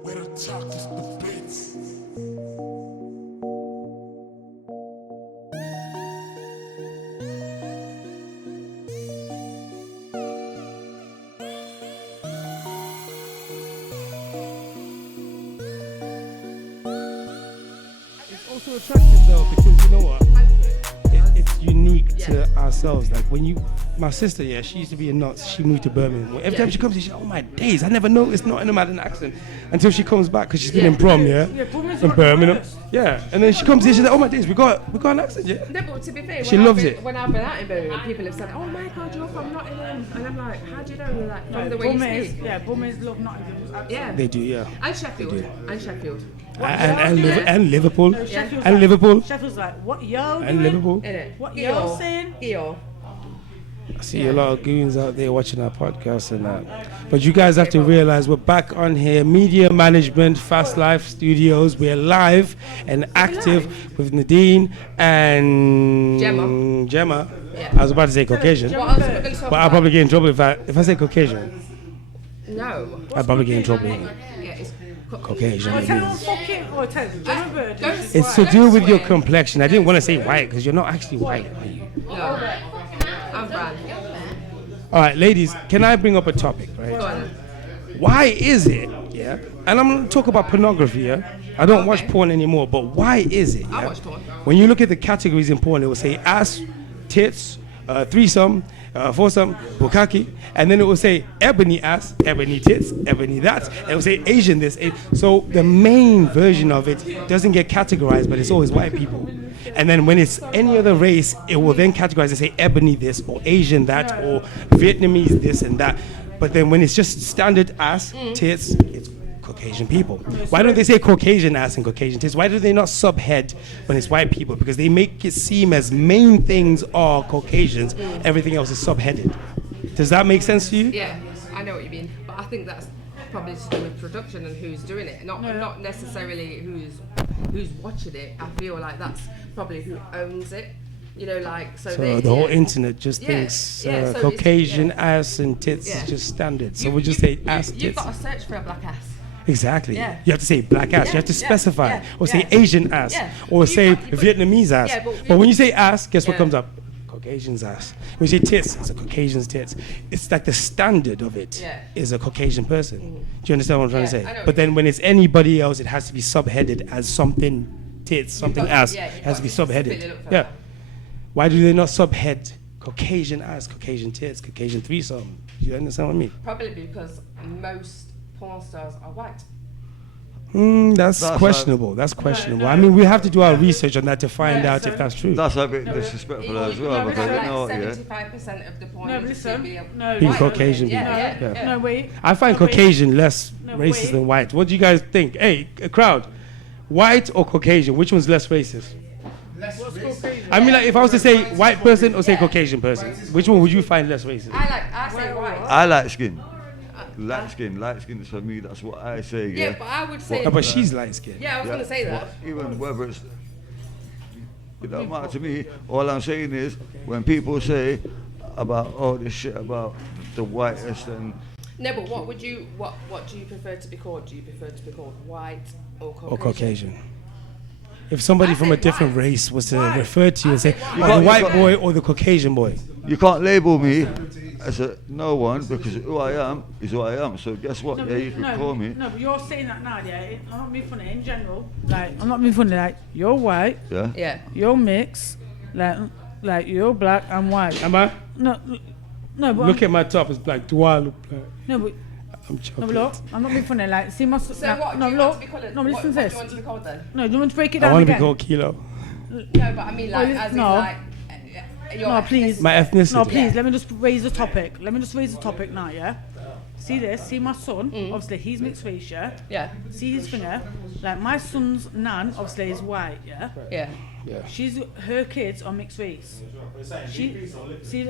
Where the talk is debates. It's also attractive though, because you know what? It's unique to ourselves. Like when my sister, she used to be a nut. She moved to Birmingham. Every time she comes here, she's oh my days, I never noticed Nottingham had an accent until she comes back because she's been in Brom, in Birmingham. Yeah, and then she comes here, she's like, oh my days, we got an accent, No, but to be fair, She loves it. When I've been out in Birmingham, people have said, "Oh my God, you're from Nottingham," and I'm like, "How do you know?" You're like, "From the way you speak." Yeah, Bummers love Nottingham. Yeah, They do, yeah. and Sheffield, and Sheffield. And Liverpool. No, Sheffield's And like, Liverpool. Sheffield's like, what yo doing? And Liverpool. Innit? What yo saying? Eeyore. I see a lot of goons out there watching our podcast and that. But you guys have to realize we're back on here. Media Management, Fast Life Studios. We're live and active with Nadine and Gemma. Yeah. I was about to say Caucasian. What else are we going to talk But about? I'll probably get in trouble if I say Caucasian. No. I'll probably get in trouble. Yeah, it's Caucasian. Oh, tell them fucking, or tell them, Gemma Bird. don't- It's to do with your complexion. I didn't want to say white because you're not actually white, are you? No. I'm brown. All right, ladies, can I bring up a topic, right? Go on. Why is it, and I'm going to talk about pornography, I don't watch porn anymore, but why is it, I watch porn. when you look at the categories in porn, it will say ass, tits, threesome, foursome, bukkake, and then it will say ebony ass, ebony tits, ebony that, and it will say Asian this. So the main version of it doesn't get categorized, but it's always white people. And then when it's any other race, it will then categorize and say ebony this, or Asian that, or Vietnamese this and that. But then when it's just standard ass, tits, it's Caucasian people. Why don't they say Caucasian ass and Caucasian tits? Why do they not subhead when it's white people? Because they make it seem as main things are Caucasians, everything else is subheaded. Does that make sense to you? Yeah, I know what you mean, but I think that's probably to do with production and who's doing it, not necessarily who's watching it. I feel like that's probably who owns it. You know, like so. So the whole internet just thinks so it's- Caucasian ass and tits is just standard. So we just say ass, You've tits. got to search for a black ass. Exactly. Yeah. You have to say black ass. You have to specify. Or say Asian ass. Or You say can't- Vietnamese ass. Yeah, but when you say ass, guess what Yeah. comes up? Caucasian's ass. When you say tits, it's a Caucasian's tits. It's like the standard of it is a Caucasian person. Do you understand what I'm trying to I say? know But then when it's anybody else, it has to be subheaded as something tits, something ass. yeah, It has to be you've got to subheaded. split it up Yeah. Why do they not subhead Caucasian ass, Caucasian tits, Caucasian threesome? Do you understand what I mean? Probably because most porn stars are white. That's questionable. That's questionable. I mean, we have to do our research on that to find out if that's true. That's a bit disrespectful as well, because you know, like yeah. 75% of the porn No, industry listen. being No, Being white. Caucasian. Yeah, people. yeah. No, wait. I find No, wait. Caucasian less No, racist wait. than white. What do you guys think? Hey, a crowd, white or Caucasian? Which one's less racist? What's Caucasian? I mean, like, if I was to say white person or say Caucasian person, which one would you find less racist? I say white. I like skin. Light skin is for me, that's what I say, Yeah, yeah. but I would say. No, but she's light skinned. Yeah, I was gonna say that. But even whether it's, it don't matter to me, all I'm saying is, when people say about all this shit about the whitest and No, but what do you prefer to be called? Do you prefer to be called white or Caucasian? Or Caucasian. If somebody I from a say different white. race was to White. refer to you and say, I say oh, white. the white boy or the Caucasian boy. you can't label me as a no one, because who I am is who I am. So guess what? Yeah, you can call me. No, but you're saying that now, yeah. I'm not being funny in general. Like, I'm not being funny. Like, you're white, Yeah. Yeah. you're mixed, like you're black and white. Am I? No, no, but Look at my top. It's black. Do I look black? no, but I'm no, chocolate. but look. I'm not being funny. Like, see my. So like, what no, do you look. want to be called? No, but listen to what this. do you want to be called then? No, do you want to break it I down want to be again? called Kilo. No, but I mean like as in No. like. Your No, please. My ethnicity. No, please, let me just raise the topic. Let me just raise the topic now, yeah? See this? See my son? Obviously, he's mixed race, yeah? Yeah. See his finger? Like, my son's nan, obviously, is white, yeah? Yeah. Her kids are mixed race. See,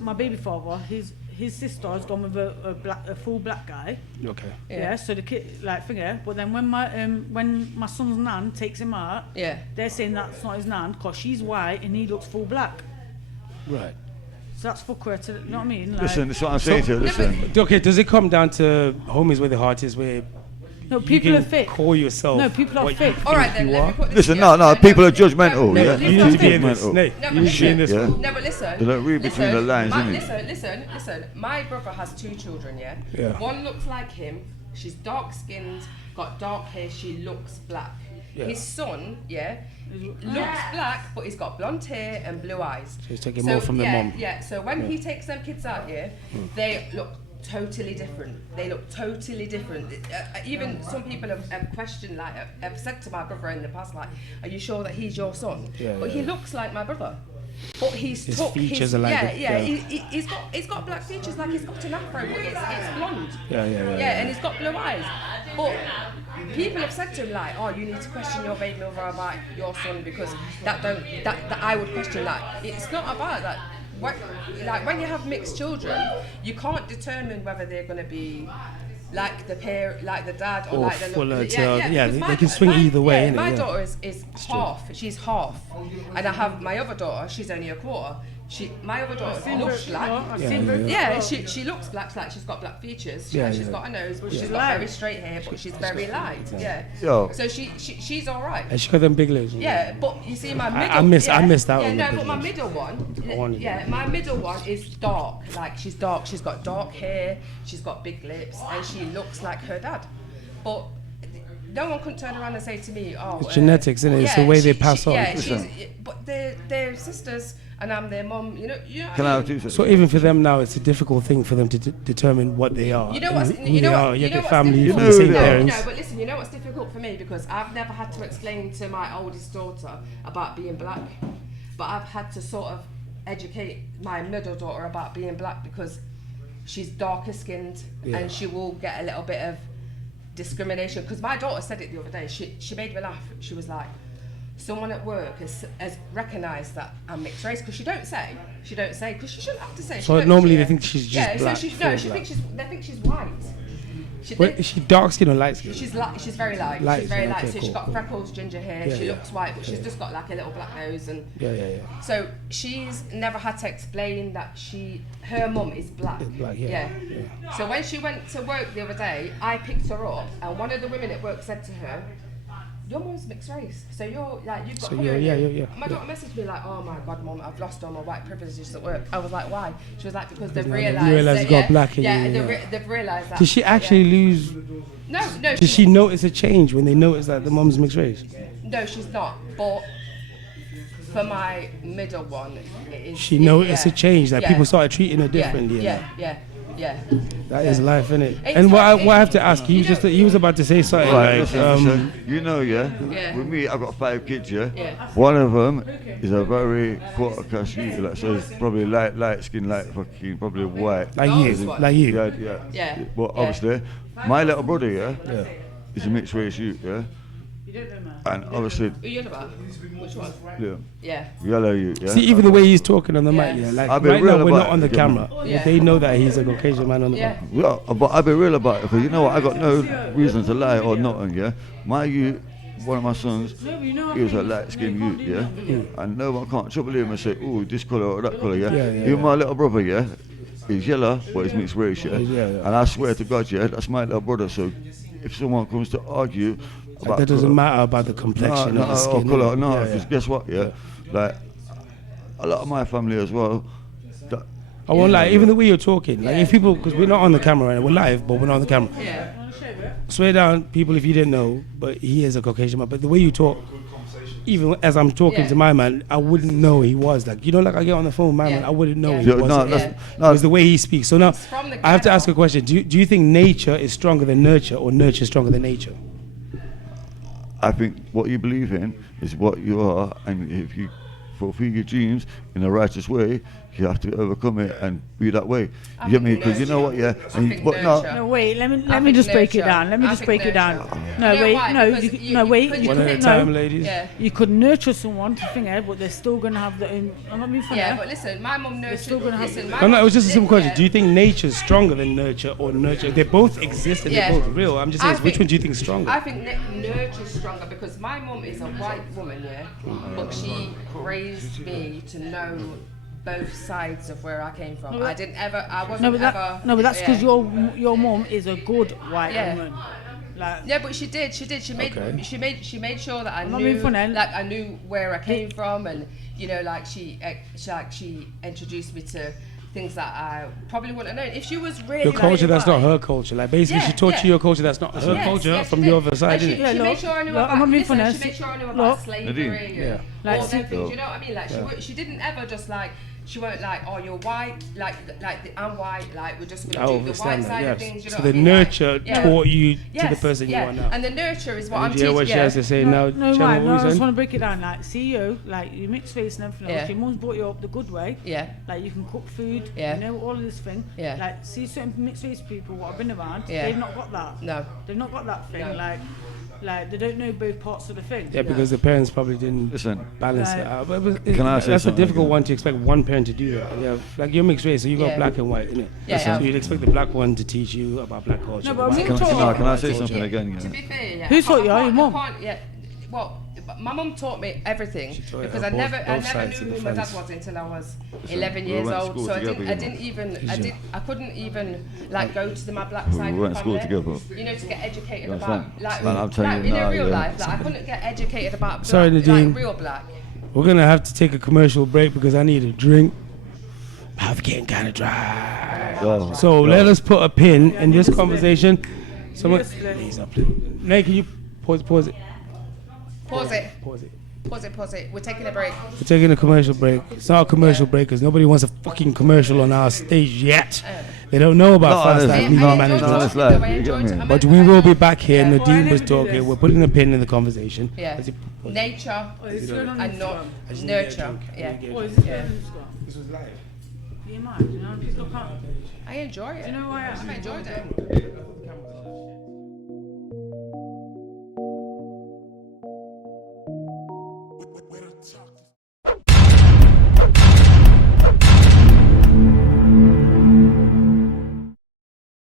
my baby father, his sister has gone with a full black guy. Okay. Yeah. So the kid, like, finger. But then when my son's nan takes him out, Yeah. they're saying that's not his nan because she's white and he looks full black. Right. So that's fuckery, to, you know what I mean? Like, Listen, that's what I'm saying to you. Listen. Okay, does it come down to home is where the heart is, where No, you people can are fake. call yourself. No, people are what you fake. think All right then, you let me are. put this Listen, to you. no, people are judgmental, No, yeah? listen, You need to be in this. Judgmental. Nate, No, you but need to be in this. listen, one. No, but listen. They don't read between the lines, innit? Listen. My brother has 2 children, yeah? Yeah. One looks like him. She's dark skinned, got dark hair. She looks black. Yeah. His son, yeah, looks black, but he's got blonde hair and blue eyes. So he's taking more from the yeah, mom. Yeah. So when he takes them kids out, yeah, they look totally different. They look totally different. Even some people have questioned, like, have said to my brother in the past, like, "Are you sure that he's your son?" Yeah, But he looks like my brother. But he's His took features his, are like yeah, the- yeah. yeah. He's got black features, like he's got an afro, but it's blonde. Yeah. And he's got blue eyes. But people have said to him like, "Oh, you need to question your baby mother about your son because that I would question that." It's not about that. When you have mixed children, you can't determine whether they're going to be like the pair, like the dad, or Or like the fuller look. to- yeah, because they can swing either way, innit? My Yeah. daughter is half. She's half, and I have my other daughter. She's only a quarter. My other daughter looks black. Yeah, she looks black, like she's got black features. Yeah, She's yeah. got a nose, but she's got very straight hair, but she's very light. Yeah. Yo. So she's all right. And she got them big lips. Yeah, but you see my middle. I missed out Yeah, on no, the but my business. middle one. wanted Yeah, my middle one is dark. Like she's dark. She's got dark hair. She's got big lips, and she looks like her dad. But no one could turn around and say to me, "Oh, It's genetics, isn't it? It's the way they pass on. Yeah, Listen. but they're sisters, and I'm their mum. You know. Can I have 2 seconds? So even for them now, it's a difficult thing for them to determine what they are. You know and what's who you know they what, are. you Yet know the what's family difficult? from the same No, parents. No, but listen, you know what's difficult for me because I've never had to explain to my oldest daughter about being black, but I've had to sort of educate my middle daughter about being black because she's darker skinned Yeah. and she will get a little bit of discrimination. Because my daughter said it the other day. She made me laugh. She was like, someone at work has recognised that I'm mixed race because she don't say because she shouldn't have to say. So She don't- normally she- they think she's just black, So full she black. thinks they think she's white. Wait, is she dark skin or light skin? She's very light. Light She's very skin, light. okay, So she's cool, got cool. freckles, ginger hair. Yeah, She yeah. looks white, but she's just got like a little black nose and. Yeah. So she's never had to explain that her mum is black. Is black, yeah. So when she went to work the other day, I picked her up, and one of the women at work said to her, "Your mum's mixed race, so you've got So colour you're- in yeah, you." yeah. My daughter messaged me like, "Oh my God, mum, I've lost all my white privileges at work." I was like, "Why?" She was like, "Because they've now they've realised realised that, you've got black in you, yeah. they've realised that." Did she actually lose? No, no. Did she notice a change when they noticed that the mom's mixed race? No, she's not. But for my middle one, it is. She noticed a change that yeah, people started treating her differently. Yeah. That is life, innit? It's And what like- I have to ask you, you know- he was about to say something Right, like, listen, you know, yeah? Yeah. With me, I've got 5 kids, yeah? Yeah. One of them is a very quarter cash eater, like, so he's probably light skin, like fucking, probably white. like Oh, you, it's what? like you. Yeah. Yeah. But Yeah. obviously, my little brother, yeah, is a mixed race youth, yeah? You don't know, man. And obviously, Who you on about? Which one? yeah, Yeah. yellow youth, yeah? See, even the way he's talking on the mic, Yeah. yeah, like I'll be right real now we're about not on the it, camera. Yeah. They know that he's a Caucasian man on the Yeah. camera. Yeah, but I'll be real about it, because you know what, I got no reason to lie or nothing, yeah? My youth, one of my sons, No, but you know he was a what I light mean? skinned No, you youth, can't do yeah? that. And no one can't trouble him and say, oh, this colour or that colour, yeah? Yeah, Even my little brother, yeah? He's yellow, but he's mixed race, yeah? Yeah. And I swear to God, yeah, that's my little brother, so if someone comes to argue about That doesn't colour- matter about the complexion no, of the or skin. colour, innit? no, Yeah, because yeah. guess what, yeah? Like, a lot of my family as well, that, I won't lie, even the way you're talking, like Yeah. if people, because we're not on the camera, right? We're live, but we're not on the camera. Yeah. Swear down, people, if you didn't know, but he is a Caucasian man. But the way you talk, even as I'm talking Yeah. to my man, I wouldn't know he was like, like I get on the phone, with my man, Yeah. I wouldn't know Yeah. he yeah, was. no, It that's, Yeah. was the way he speaks. So now, from the I have to ask a get-go. question. Do you think nature is stronger than nurture, or nurture stronger than nature? I think what you believe in is what you are, and if you fulfill your dreams in a righteous way, you have to overcome it and be that way. I You get me? think Because you know what, yeah. I And think but no, nurture. No, wait, let me I me think just break it nurture. down. Let me I just think break it down. nurture. No, You know wait, why? no, Because you, you- no, you- wait. because You you One at a could, time, no, ladies. Yeah. you could nurture someone to think, but they're still gonna have the. I'm not being funny. Yeah, but listen, my mum nurtured. still gonna have- Listen, my No, it mum- was just a simple question. yeah. Do you think nature is stronger than nurture, or nurture? They both exist and Yeah. they're both real. I'm just saying, I which think- one do you think is stronger? I think nurture's stronger because my mum is a white woman, yeah, but she raised me to know both sides of where I came from. No, but- I wasn't No, but ever. that's because yeah. your mum is a good white Yeah. woman. Like, Yeah, but she did. She made. Okay. She made sure that I I'm not knew. being funny. Like I knew where I came from, and you know, like she introduced me to things that I probably wouldn't have known. If she was really Your culture, like, that's not her culture. Like basically, Yeah, she taught yeah. you your culture. That's not her Yes, culture yes, from she your did. other side, And she, isn't it? Yeah, she look, made sure I knew look, about. I'm not being Listen, funny. she made sure I knew Look. about slavery Nadine. and Like, all see- them things. You know what I mean? Like she didn't ever just like. She won't like, oh, you're white, I'm white, like we're just I gonna do the white understand that. side of Yes. things. You know So what I the mean? nurture Like, yeah. taught you to Yes, the person yeah. you are now. And the nurture is what I'm And do you hear teaching. what she has to say now? No, Channel right. No, I just Reason? want to break it down. Like, see you, like, you mixed race and everything else. Yeah. Your mum's brought you up the good way. Yeah. Like, you can cook food. Yeah. You know, all of this thing. Yeah. Like, see certain mixed race people what I've been around, Yeah. they've not got that. No. They've not got that thing. No. Like, they don't know both parts of the thing. Yeah, because the parents probably didn't Listen, balance Right. it out. But Can I say that's a something difficult again? one to expect one parent to do that. Yeah, like you're mixed race, so you got Yeah. black and white, innit? Yeah, So yeah. you'd expect the black one to teach you about black culture. No, the but white I'm one not to talking- teach can I say you about something culture. again? To Yeah? be fair, yeah. Who taught you? I Your can't- mum? I can't- Yeah. Well, my mum taught me everything taught because her I never both knew sides of who the my dad fence. was until I was Listen, 11 we years went to old. school So together, you I couldn't even like go to my black side. We went to of school the family, together. You know, to get educated You about understand? like, Man, I'm telling like you in now, real yeah. life. Like I couldn't get educated about black, Sorry, Nadine. like real black. We're gonna have to take a commercial break because I need a drink. I'm getting kind of dry. Go. So Go. let us put a pin in this need a conversation. Someone, Need a split. please, Nay, can you pause it? Pause it. Pause it. Pause it. We're taking a break. We're taking a commercial break. It's not a commercial break because nobody wants a fucking commercial on our stage yet. They don't know about No, fast honestly, life no, media no, management. no, it's live, you get me? But we will be back here. Yeah. Nadine Why was never do talking. this? We're putting a pin in the conversation. Yeah. Let's see- Nature Oh, it's going on and Instagram. not just need to get a nurture. drink. I Yeah. need to get a What is drink. this Yeah. on Instagram? This was live. You might, you know, just look up. I enjoy it. Do you know why I I enjoyed it.